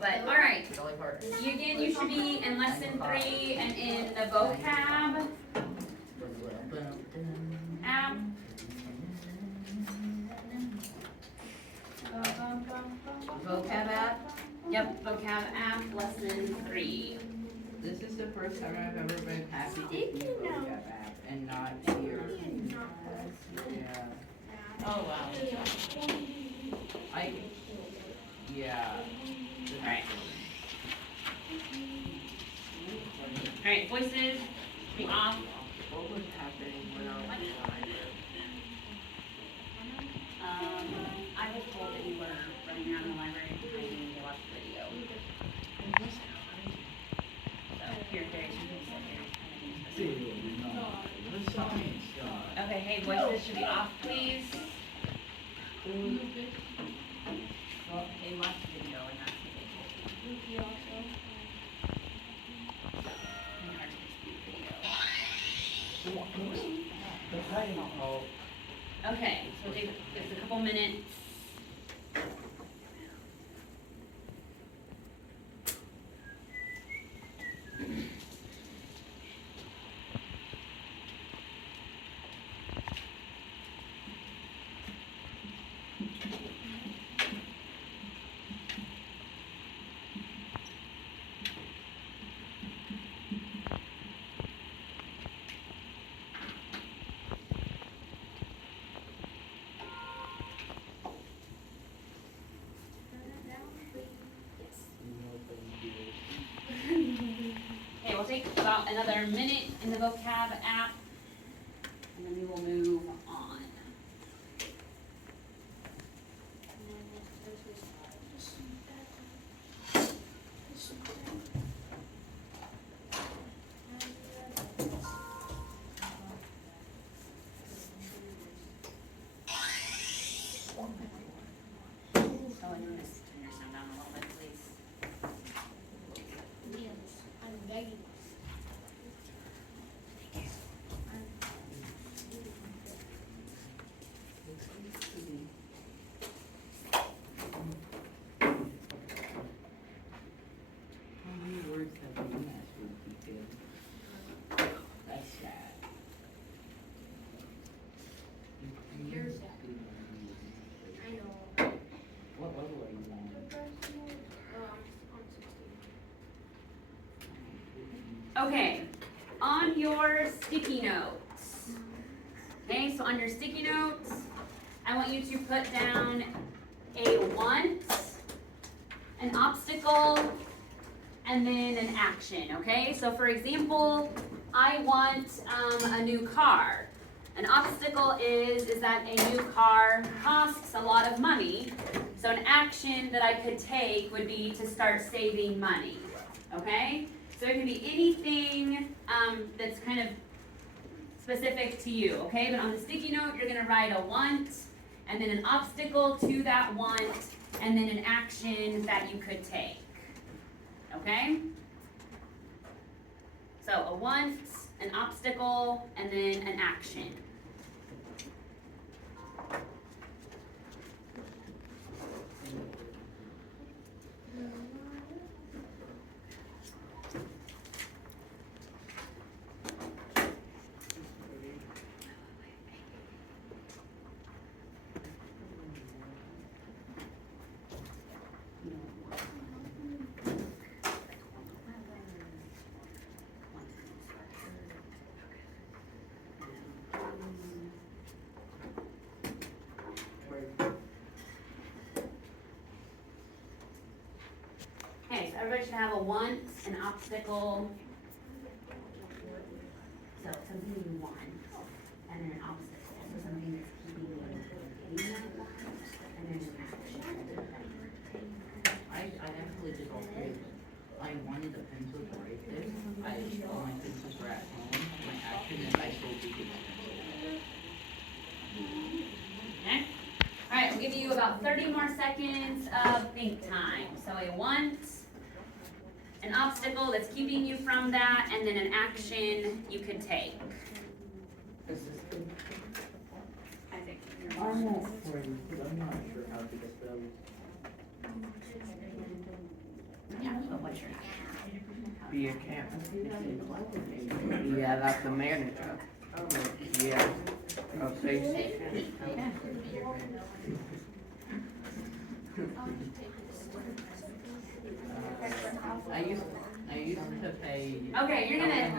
but all right. It's only part. You again, you should be in lesson 3 and in the vocab app. Vocab app. Yep, vocab app, lesson 3. This is the first time I've ever been happy to use vocab app and not here. Yeah. Oh wow. Yeah. Alright. Alright, voices, be off. What was happening when I was in the library? I was told that you were running around the library trying to watch the video. So here, Darius, you can sit here. The science guy. Okay, hey, voices should be off, please. Well, they watched the video and that's what they told me. In our video. Okay, so take just a couple minutes. Okay, we'll take about another minute in the vocab app, and then we will move on. Oh, and you want to turn your sound down a little bit, please. I'm begging. How many words have you mastered, kid? That's sad. You're sad. I know. What level are you on? I'm 16. Okay, on your sticky notes. Okay, so on your sticky notes, I want you to put down a want, an obstacle, and then an action, okay? So for example, I want a new car. An obstacle is that a new car costs a lot of money. So an action that I could take would be to start saving money, okay? So it can be anything that's kind of specific to you, okay? But on the sticky note, you're gonna write a want, and then an obstacle to that want, and then an action that you could take, okay? So a want, an obstacle, and then an action. Okay, so everybody should have a want, an obstacle. So something you want, and then an obstacle, so something that's keeping you from getting that want, and then an action that you take. I actually did all three. I wanted a pencil to write this. All my pencils were at home. My action is I sold the kids' pencils. Okay? Alright, we'll give you about 30 more seconds of think time. So a want, an obstacle that's keeping you from that, and then an action you could take. This is good. I think. I'm not 40, but I'm not sure how to get those. Be a captain. Yeah, that's the manager. Yeah. Of safety. I used to pay. Okay, you're gonna,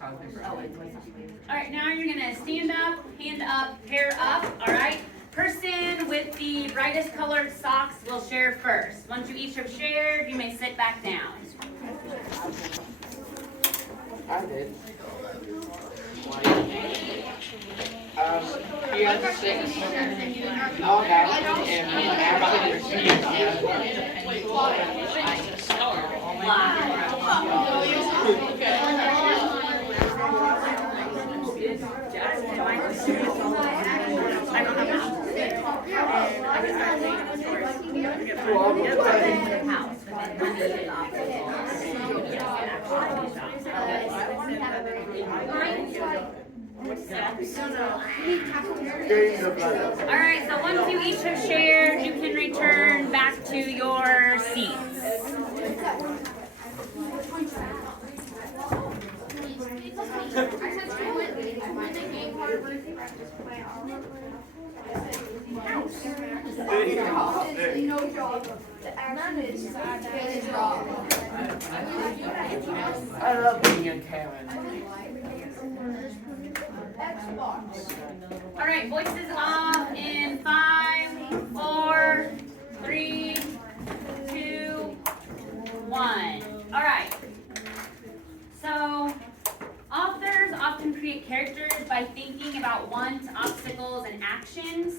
Thousand for alright, now you're gonna stand up, hand up, pair up, alright? Person with the brightest colored socks will share first. Once you each have shared, you may sit back down. I did. He has 6. All that. Alright, so once you each have shared, you can return back to your seats. I love being a Karen. Alright, voices off in 5, 4, 3, 2, 1. Alright. So, authors often create characters by thinking about wants, obstacles, and actions.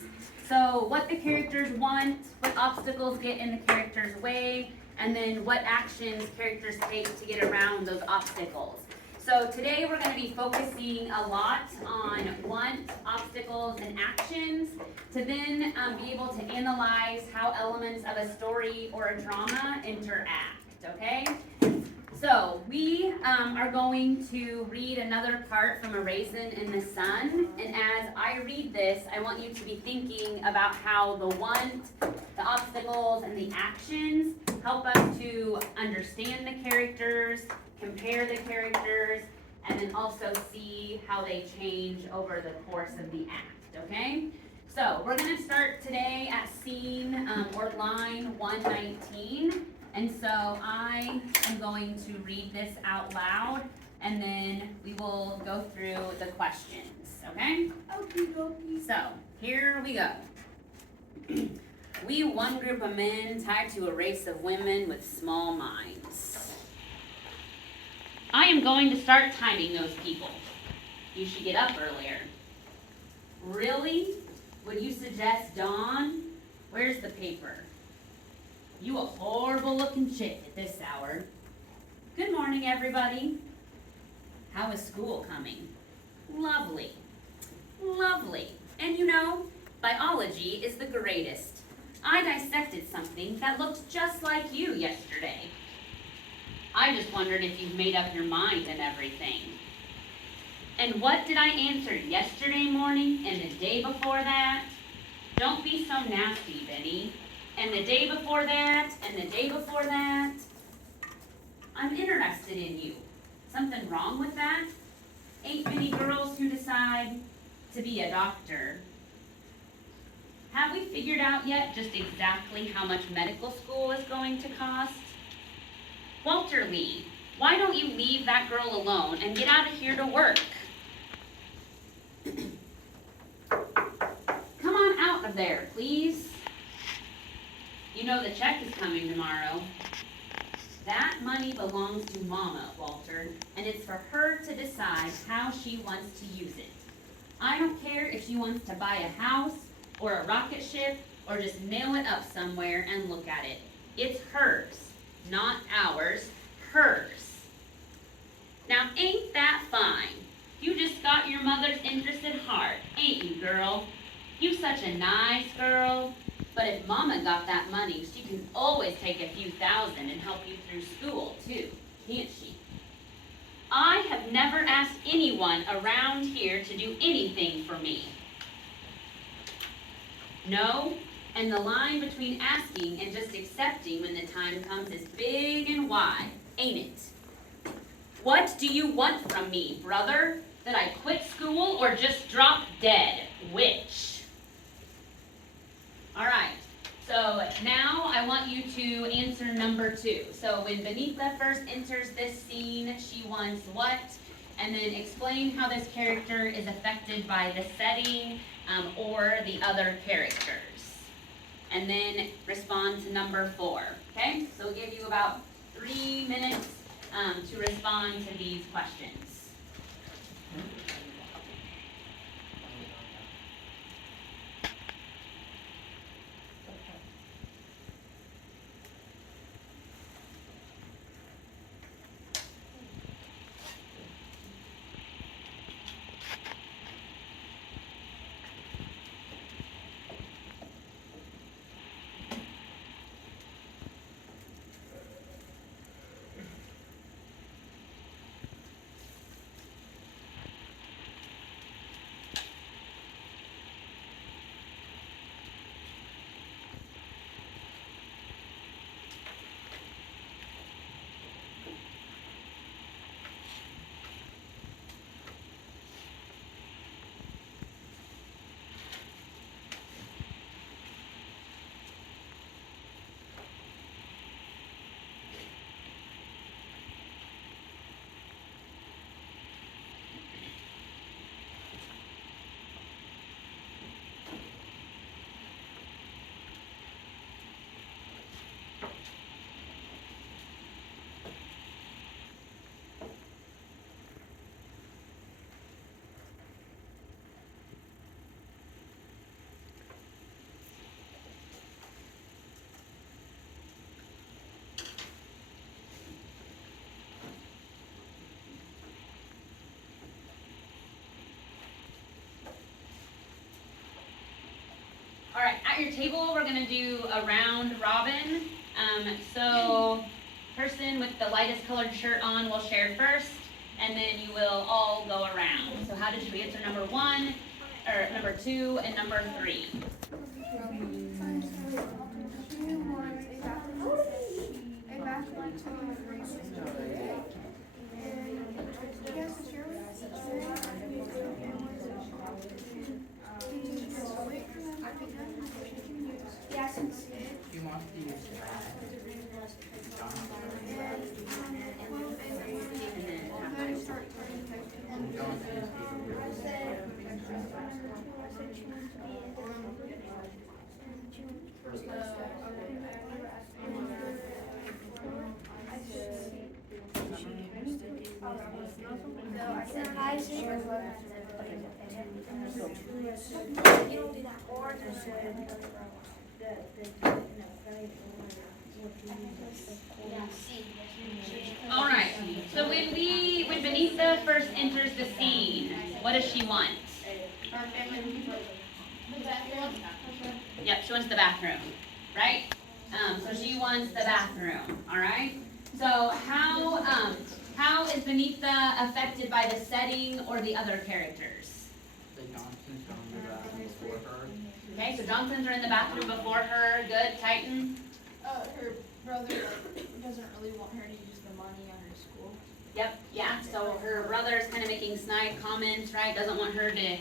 So, what the characters want, what obstacles get in the character's way, and then what actions characters take to get around those obstacles. So today we're going to be focusing a lot on wants, obstacles, and actions to then be able to analyze how elements of a story or a drama interact, okay? So we are going to read another part from A Raisin in the Sun, and as I read this, I want you to be thinking about how the want, the obstacles, and the actions help us to understand the characters, compare the characters, and then also see how they change over the course of the act, okay? So we're gonna start today at scene or line 119. And so I am going to read this out loud and then we will go through the questions, okay? So here we go. We, one group of men tied to a race of women with small minds. I am going to start timing those people. You should get up earlier. Really? Would you suggest dawn? Where's the paper? You a horrible looking chick at this hour. Good morning, everybody. How is school coming? Lovely. Lovely. And you know, biology is the greatest. I dissected something that looked just like you yesterday. I just wondered if you've made up your mind and everything. And what did I answer yesterday morning and the day before that? Don't be so nasty, Benny. And the day before that, and the day before that. I'm interested in you. Something wrong with that? Ain't many girls who decide to be a doctor. Have we figured out yet just exactly how much medical school is going to cost? Walter Lee, why don't you leave that girl alone and get out of here to work? Come on out of there, please. You know the check is coming tomorrow. That money belongs to Mama, Walter, and it's for her to decide how she wants to use it. I don't care if she wants to buy a house or a rocket ship or just nail it up somewhere and look at it. It's hers, not ours, hers. Now ain't that fine? You just got your mother's interest at heart, ain't you, girl? You such a nice girl. But if Mama got that money, she can always take a few thousand and help you through school, too, can't she? I have never asked anyone around here to do anything for me. No, and the line between asking and just accepting when the time comes is big and wide. ain't it? What do you want from me, brother? That I quit school or just drop dead? Which? All right, so now I want you to answer number 2. So when Benita first enters this scene, she wants what? And then explain how this character is affected by the setting or the other characters. And then respond to number 4, okay? So we'll give you about 3 minutes to respond to these questions. All right, at your table, we're gonna do a round robin. So person with the lightest colored shirt on will share first, and then you will all go around. So how did you answer number 1, or number 2, and number 3? She wants to use All right, so when Benita first enters the scene, what does she want? Yep, she wants the bathroom, right? So she wants the bathroom, all right? So how is Benita affected by the setting or the other characters? the Johnsons going to the bathroom before her. Okay, so Johnsons are in the bathroom before her. Good, Titan. Her brother doesn't really want her to use the money on her school. Yep, yeah, so her brother's kind of making snide comments, right? Doesn't want her to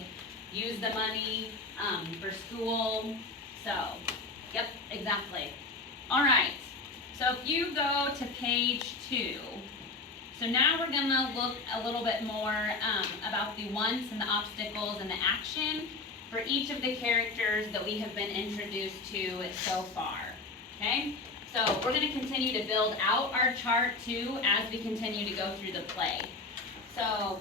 use the money for school. So, yep, exactly. All right, so if you go to page 2, so now we're gonna look a little bit more about the wants and the obstacles and the action for each of the characters that we have been introduced to so far, okay? So we're gonna continue to build out our chart too as we continue to go through the play. So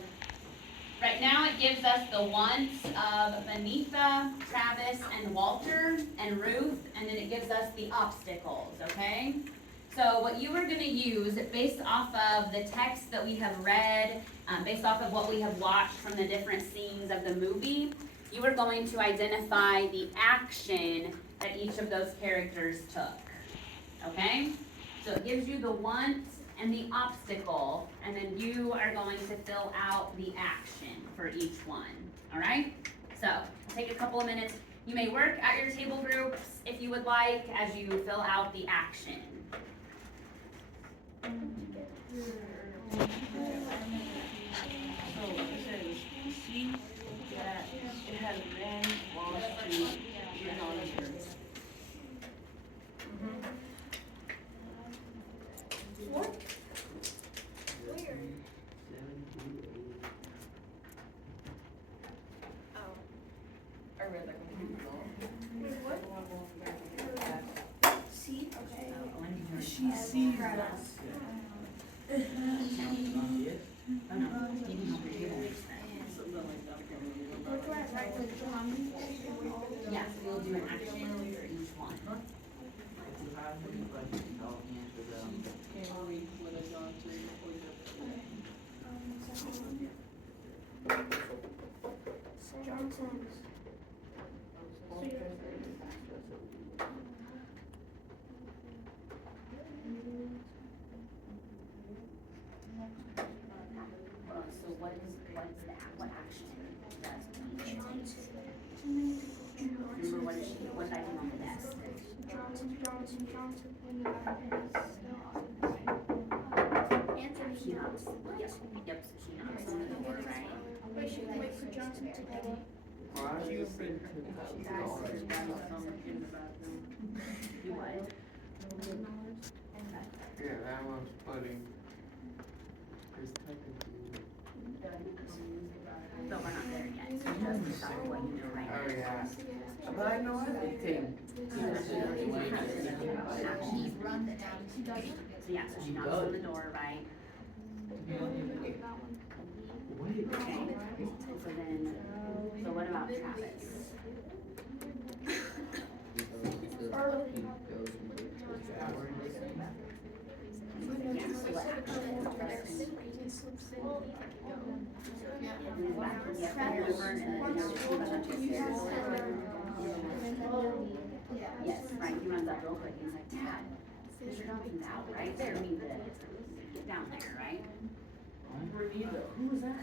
right now it gives us the wants of Benita, Travis, and Walter, and Ruth, and then it gives us the obstacles, okay? So what you are gonna use, based off of the text that we have read, based off of what we have watched from the different scenes of the movie, you are going to identify the action that each of those characters took, okay? So it gives you the wants and the obstacle, and then you are going to fill out the action for each one, all right? So take a couple of minutes. You may work at your table groups if you would like as you fill out the action. So it says, see that it has been lost to your knowledge. I read that She sees us. Yeah, so we'll do an action for each one. If you have any questions, I'll answer them. Can't read what I got to before you So what action does each? Remember what did I do on the desk? She knocks, yep, so she knocks on the door, right? Wait, should we wait for Johnson to get in? Why do you think to the You what? Yeah, that one's putting. It's technically. But we're not there yet, so it doesn't stop what you know right now. Oh, yeah. But I know everything. She's run the down. So yeah, so she knocks on the door, right? Wait. Okay. So then, so what about Travis? Yeah, so what action does he? Yes, right, he runs up real quick, he's like, Dad, Mr. Johnson's out, right? There, we need to get down there, right? Who was that?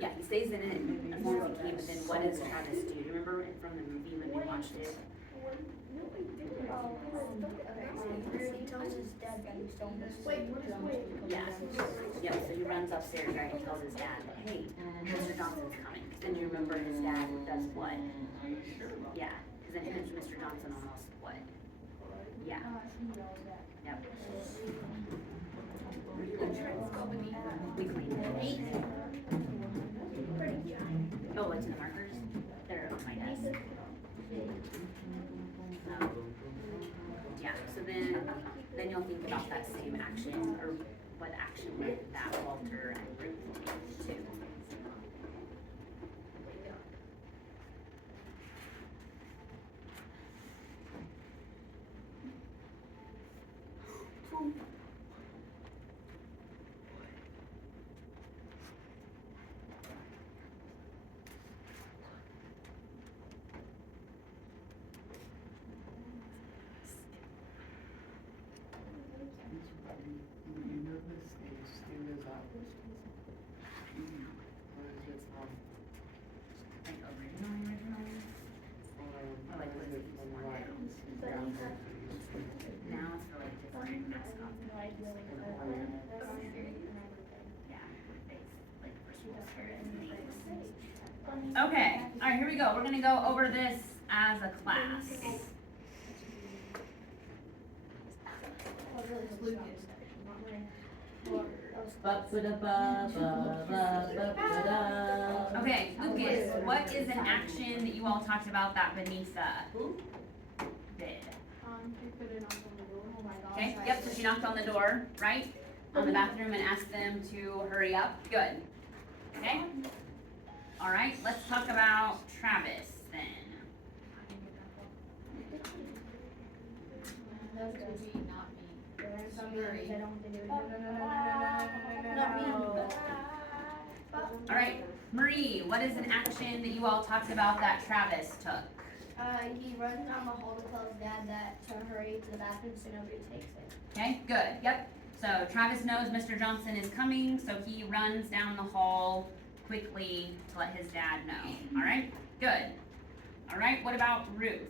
Yeah, he stays in it as long as he can, but then what does Travis do? Do you remember it from the movie when we watched it? Yeah, yeah, so he runs upstairs, right, and tells his dad, hey, Mr. Johnson's coming. Then you remember his dad does what? Yeah, because then him and Mr. Johnson almost what? Yeah. Yep. We cleaned it. Oh, it's in the markers? They're on my desk. Yeah, so then you'll think about that same action, or what action would that Walter and Ruth take too. You know this is Steve's office? What is it from? Like originally? Or like is what it he's from worn like out. groundhog? Now it's for like different mascots. Yeah, it's like for school spirit and things. Okay, alright, here we go. We're gonna go over this as a class. Okay, Lucas, what is an action that you all talked about that Vanessa did? Okay, yep, so she knocked on the door, right? On the bathroom and asked them to hurry up. Good. Okay? Alright, let's talk about Travis then. That's gonna be not Alright, Marie, what is an action that you all talked about that Travis took? He runs down the hall to tell his dad that to hurry to the bathroom so nobody takes it. Okay, good, yep. So Travis knows Mr. Johnson is coming, so he runs down the hall quickly to let his dad know. Alright, good. Alright, what about Ruth?